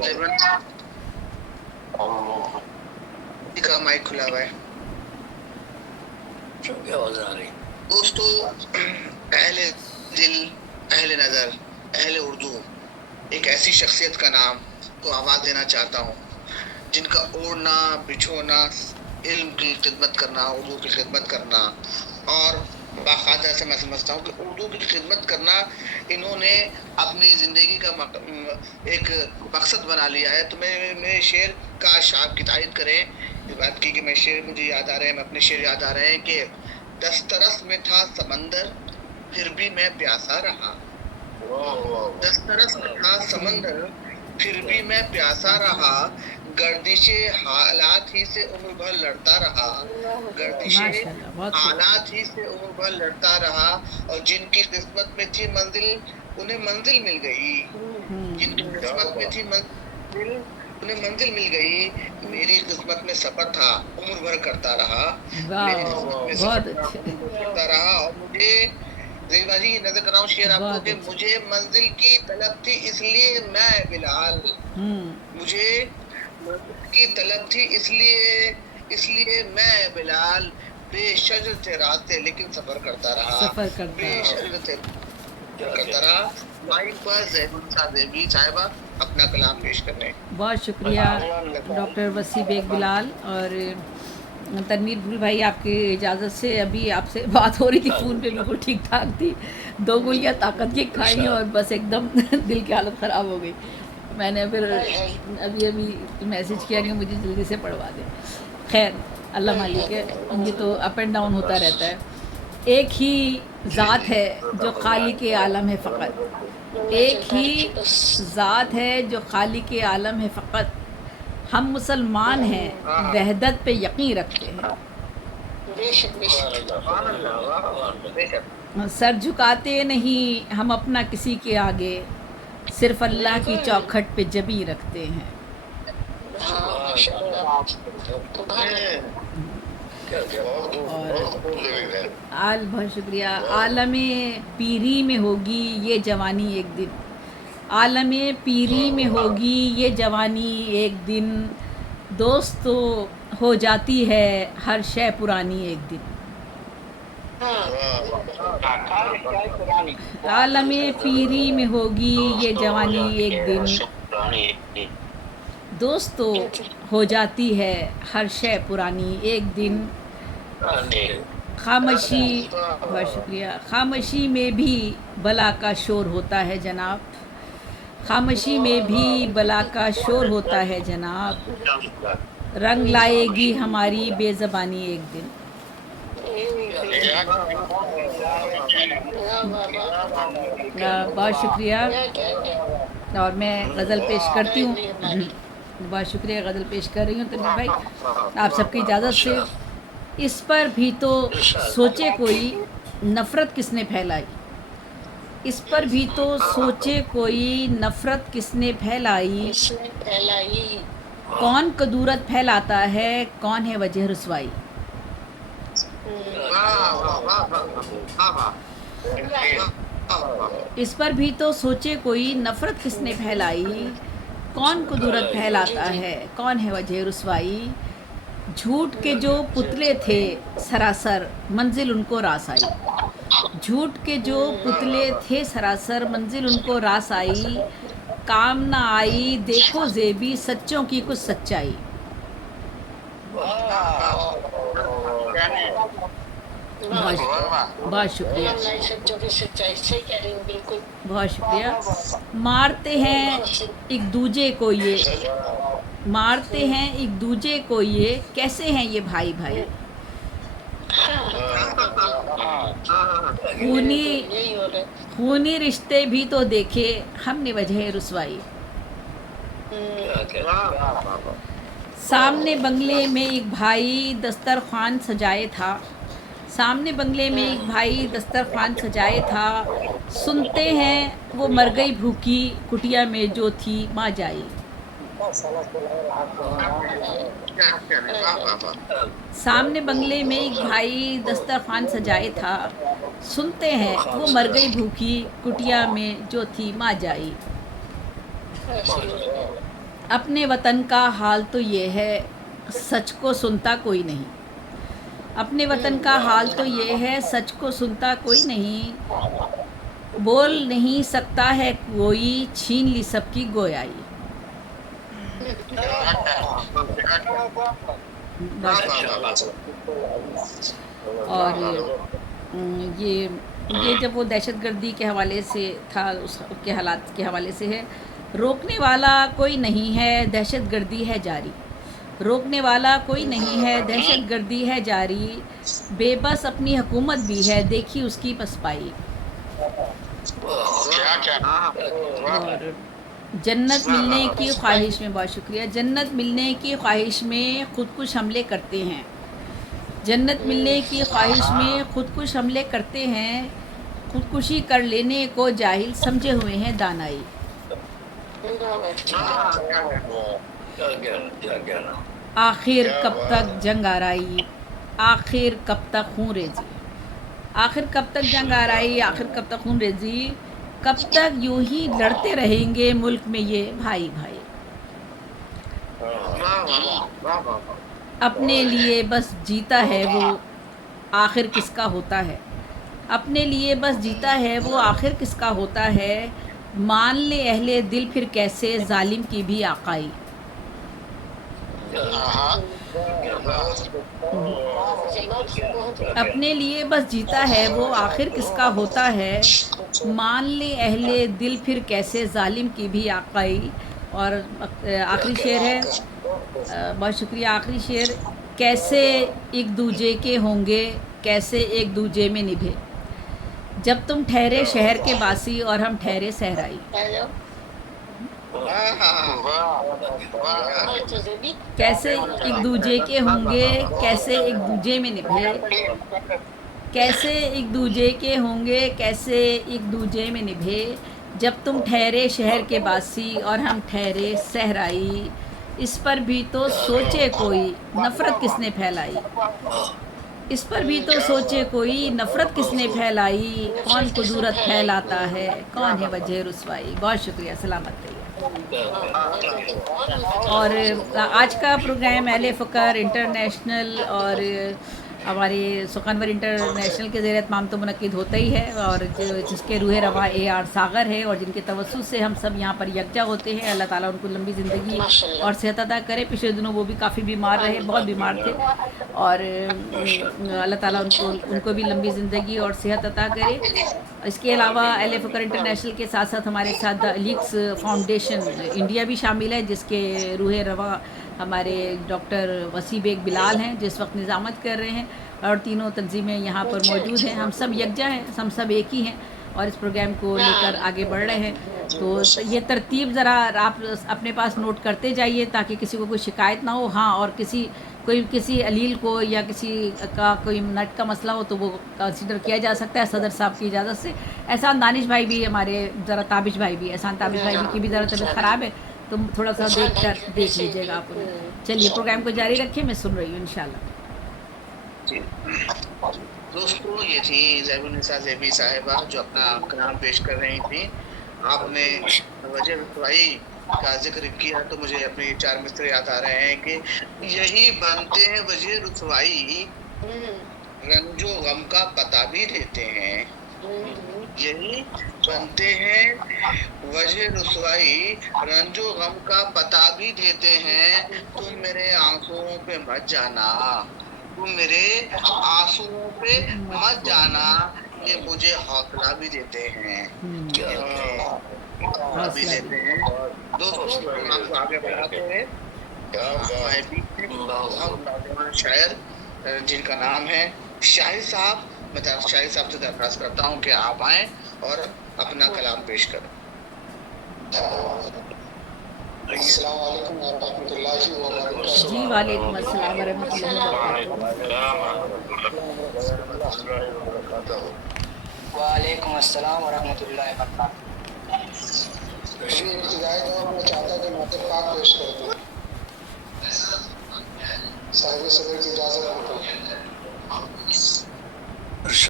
लेवन का माइक खुला हुआ है। क्या आवाज आ रही? दोस्तों, अहले दिल, अहले नजर, अहले उर्दू, एक ऐसी शख्सियत का नाम को आवाज देना चाहता हूँ जिनका ओढ़ना बिछोना, इल्म की खिदमत करना, उर्दू की खिदमत करना और बाकायदा से मैं समझता हूँ कि उर्दू की खिदमत करना इन्होंने अपनी जिंदगी का एक मकसद बना लिया है। तो मेरे शेर का आप की तारीफ करें। इस बात की कि मैं शेर मुझे याद आ रहे हैं, मैं अपने शेर याद आ रहे हैं कि दस्तरस में था समंदर फिर भी मैं प्यासा रहा। दस्तरस में था समंदर फिर भी मैं प्यासा रहा, गर्दिशे हालात ही से उम्र भर लड़ता रहा, गर्दिशे हालात ही से उम्र भर लड़ता रहा। और जिनकी किस्मत में थी मंजिल उन्हें मंजिल मिल गई, जिनकी किस्मत में थी मंजिल उन्हें मंजिल मिल गई। मेरी किस्मत में सफर था उम्र भर करता रहा, मेरी किस्मत में सफर था उम्र भर करता रहा। और मुझे जी नजर कर रहा हूँ शेर आपको कि मुझे मंजिल की तलब थी इसलिए मैं बिलाल, मुझे मंजिल की तलब थी इसलिए मैं बिलाल बेशर्त थे रास्ते लेकिन सफर करता रहा, बेशर्त थे करता रहा। माइक पर ज़ेबी साहिबा अपना कलाम पेश कर रहे हैं। बहुत शुक्रिया डॉक्टर वसी बेग बिलाल। और तनवीर भूल भाई, आपकी इजाज़त से अभी आपसे बात हो रही थी फ़ोन पे, बिल्कुल ठीक ठाक थी। 2 गोलियाँ ताकत की खाई और बस एकदम दिल की हालत ख़राब हो गई। मैंने फिर अभी मैसेज किया कि मुझे जल्दी से पढ़वा दें। खैर, अल्लाह मालिक है, ये तो अप एंड डाउन होता रहता है। एक ही ज़ात है जो खालिक आलम है फ़कत, एक ही ज़ात है जो खालिक आलम है फ़कत। हम मुसलमान हैं, वहदत पे यकीन रखते हैं, सर झुकाते नहीं हम अपना किसी के आगे, सिर्फ अल्लाह की चौखट पे जबी रखते हैं। और बहुत शुक्रिया। आलमे पीरी में होगी ये जवानी एक दिन, आलमे पीरी में होगी ये जवानी एक दिन, दोस्त तो हो जाती है हर शय पुरानी एक दिन। आलमे पीरी में होगी ये जवानी एक दिन, दोस्त तो हो जाती है हर शय पुरानी एक दिन। खामोशी, बहुत शुक्रिया। खामोशी में भी बला का शोर होता है जनाब, खामोशी में भी बला का शोर होता है जनाब, रंग लाएगी हमारी बेज़बानी एक दिन। बहुत शुक्रिया। और मैं गज़ल पेश करती हूँ। बहुत शुक्रिया, गज़ल पेश कर रही हूँ तनवीर भाई आप सबकी इजाज़त से। इस पर भी तो सोचे कोई नफ़रत किसने फैलाई, इस पर भी तो सोचे कोई नफ़रत किसने फैलाई, कौन कदूरत फैलाता है कौन है वजह रुसवाई। इस पर भी तो सोचे कोई नफ़रत किसने फैलाई, कौन कदूरत फैलाता है कौन है वजह रुसवाई। झूठ के जो पुतले थे सरासर मंजिल उनको रास आई, झूठ के जो पुतले थे सरासर मंजिल उनको रास आई, काम ना आई देखो ज़ेबी सच्चों की कुछ सच्चाई। बहुत शुक्रिया, बहुत शुक्रिया। मारते हैं एक दूजे को ये, मारते हैं एक दूजे को ये, कैसे हैं ये भाई भाई। खूनी रिश्ते भी तो देखे हमने वजह रुसवाई। सामने बंगले में एक भाई दस्तरखान सजाए था, सामने बंगले में एक भाई दस्तरखान सजाए था, सुनते हैं वो मर गई भूखी कुटिया में जो थी माँ जाई। सामने बंगले में एक भाई दस्तरखान सजाए था, सुनते हैं वो मर गई भूखी कुटिया में जो थी माँ जाई। अपने वतन का हाल तो ये है, सच को सुनता कोई नहीं। अपने वतन का हाल तो ये है, सच को सुनता कोई नहीं। बोल नहीं सकता है कोई, छीन ली सबकी गोयाई। बस। और ये जब वो दहशतगर्दी के हवाले से था, उसके हालात के हवाले से है। रोकने वाला कोई नहीं है, दहशतगर्दी है जारी। रोकने वाला कोई नहीं है, दहशतगर्दी है जारी। बेबस अपनी हुकूमत भी है, देखी उसकी पसपाई। और जन्नत मिलने की ख्वाहिश में, बहुत शुक्रिया, जन्नत मिलने की ख्वाहिश में खुदकुश हमले करते हैं। जन्नत मिलने की ख्वाहिश में खुदकुश हमले करते हैं। खुदकुशी कर लेने को जाहिल समझे हुए हैं दानाई। आखिर कब तक जंग आराई, आखिर कब तक खून रेजी। आखिर कब तक जंग आराई, आखिर कब तक खून रेजी। कब तक यूं ही लड़ते रहेंगे मुल्क में ये भाई भाई। अपने लिए बस जीता है वो, आखिर किसका होता है। अपने लिए बस जीता है वो, आखिर किसका होता है। मान ले अहले दिल फिर कैसे जालिम की भी आकाई। अपने लिए बस जीता है वो, आखिर किसका होता है। मान ले अहले दिल फिर कैसे जालिम की भी आकाई। और आखिरी शेर है, बहुत शुक्रिया, आखिरी शेर। कैसे एक दूजे के होंगे, कैसे एक दूजे में निभे। जब तुम ठहरे शहर के बासी और हम ठहरे सहराई। कैसे एक दूजे के होंगे, कैसे एक दूजे में निभे। कैसे एक दूजे के होंगे, कैसे एक दूजे में निभे। जब तुम ठहरे शहर के बासी और हम ठहरे सहराई। इस पर भी तो सोचे कोई, नफ़रत किसने फैलाई। इस पर भी तो सोचे कोई, नफ़रत किसने फैलाई। कौन कुदूरत फैलाता है, कौन है वजह रुसवाई। बहुत शुक्रिया, सलामत रहिए। और आज का प्रोग्राम अहले फ़कर इंटरनेशनल और हमारे सुखनवर इंटरनेशनल के ज़रिए तमाम तो मुनक्किद होता ही है, और जिसके रूह रवा AR सागर है, और जिनके तवस्सुस से हम सब यहाँ पर यकजा होते हैं। अल्लाह ताला उनको लंबी ज़िंदगी और सेहत अता करे। पिछले दिनों वो भी काफ़ी बीमार रहे, बहुत बीमार थे, और अल्लाह ताला उनको भी लंबी ज़िंदगी और सेहत अता करे। इसके अलावा अहले फ़कर इंटरनेशनल के साथ साथ हमारे साथ द अलीक्स फाउंडेशन इंडिया भी शामिल है, जिसके रूह रवा हमारे डॉक्टर वसी बेग बिलाल हैं, जिस वक्त निज़ामत कर रहे हैं, और तीनों तंजीमें यहाँ पर मौजूद हैं। हम सब यकजा हैं, हम सब एक ही हैं, और इस प्रोग्राम को लेकर आगे बढ़ रहे हैं। तो ये तरतीब ज़रा आप अपने पास नोट करते जाइए, ताकि किसी को कोई शिकायत ना हो। हाँ, और किसी अलील को या किसी का कोई नट का मसला हो तो वो कंसिडर किया जा सकता है सदर साहब की इजाज़त से। एहसान दानिश भाई भी हमारे, ज़रा ताबिश भाई भी, एहसान ताबिश भाई की भी ज़रा तबीयत ख़राब है, तो थोड़ा सा देख लीजिएगा आप उन्हें। चलिए प्रोग्राम को जारी रखिए, मैं सुन रही हूँ इंशाल्लाह। दोस्तों, ये थी ज़ैबुन्निसा ज़ैबी साहिबा जो अपना कलाम पेश कर रही थी। आपने वजह रुसवाई का जिक्र किया तो मुझे अपने 4 मित्र याद आ रहे हैं कि यही बनते हैं वजह रुसवाई, रंजो गम का पता भी देते हैं। यही बनते हैं वजह रुसवाई, रंजो गम का पता भी देते हैं। तुम मेरे आंसुओं पे मत जाना, तुम मेरे आंसुओं पे मत जाना, ये मुझे हौसला भी देते हैं। हौसला भी देते हैं। दोस्तों, आपको आगे बढ़ाते हुए शायर जिनका नाम है शाहिद साहब, मैं शाहिद साहब से दरख्वास्त करता हूँ कि आप आएँ और अपना कलाम पेश करें। अस्सलाम वालेकुम वरहमतुल्लाहि वबरकातुहू। जी वालेकुम अस्सलाम वरहमतुल्लाहि वबरकातुहू। वालेकुम अस्सलाम वरहमतुल्लाहि वबरकातुहू। जी, इब्तिदाई दौर में चाहता कि नातिक़ पाक पेश कर दूँ। साहिब सदर की इजाज़त हो तो